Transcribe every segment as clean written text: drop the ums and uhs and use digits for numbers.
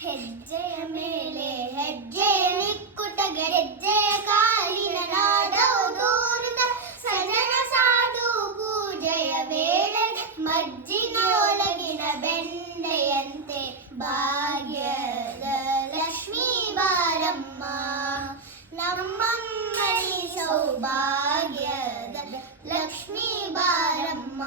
ಹೆಜ್ಜೆಯ ಮೇಲೆ ಹೆಜ್ಜೆಯ ನಿಕ್ಕುಟ ಗೆಜ್ಜೆಯ ಕಾಲಿನ ನಾದವು ದೂರದ ಸಜನ ಸಾಧು ಪೂಜೆಯ ವೇಳೆ ಮಜ್ಜಿನ ಒಳಗಿನ ಬೆಣ್ಣೆಯಂತೆ ಭಾಗ್ಯದ ಲಕ್ಷ್ಮೀ ಬಾರಮ್ಮ ನಮ್ಮಮ್ಮನಿ ಸೌಭಾಗ್ಯದ ಲಕ್ಷ್ಮೀ ಬಾರಮ್ಮ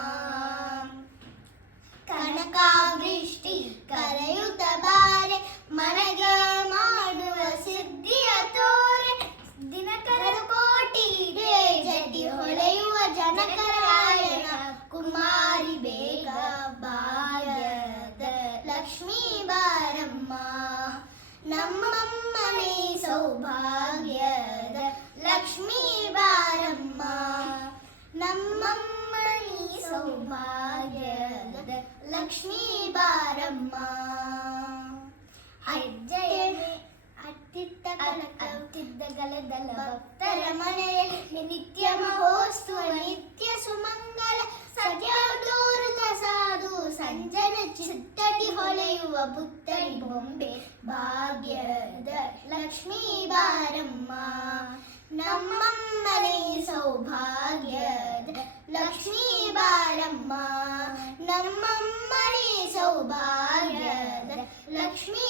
ಕನಕಾವೃಷ್ಟಿ ಕರೆಯುತ್ತ ಬಾರೆ ಮನಗ ಮಾಡುವ ಸಿದ್ಧಿಯ ತೋರೆ ದಿನಕರ ಕೋಟಿ ಜಟಿ ಹೊಳೆಯುವ ಜನಕರಾಯಣ ಕುಮಾರಿ ಬೇಗ ಭಾಗ್ಯದ ಲಕ್ಷ್ಮೀ ಬಾರಮ್ಮ ನಮ್ಮಮ್ಮನೇ ಸೌಭಾಗ್ಯದ ಲಕ್ಷ್ಮೀ ಬಾರಮ್ಮ ನಮ್ಮಮ್ಮನೇ ಸೌಭಾಗ್ಯದ ಲಕ್ಷ್ಮೀ ಬಾರಮ್ಮ ಹೆಜ್ಜೆಯನೆ ಅತ್ತಿದ್ದ ಗಲದಲ ಭಕ್ತರ ಮನೆಯಲ್ಲಿ ನಿತ್ಯ ಮಹೋತ್ಸವ ನಿತ್ಯ ಸುಮಂಗಲ ಸತ್ಯದೂರದ ಸಾಧು ಸಂಜನ ಚಿತ್ತಟಿ ಹೊಳೆಯುವ ಪುತ್ತಡಿ ಬೊಂಬೆ ಭಾಗ್ಯದ ಲಕ್ಷ್ಮೀ ಬಾರಮ್ಮ ನಮ್ಮಮ್ಮನೇ ಸೌಭಾಗ್ಯದ ಲಕ್ಷ್ಮೀ ಬಾರಮ್ಮ ನಮ್ಮಮ್ಮನೇ ಸೌಭಾಗ್ಯದ ಲಕ್ಷ್ಮೀ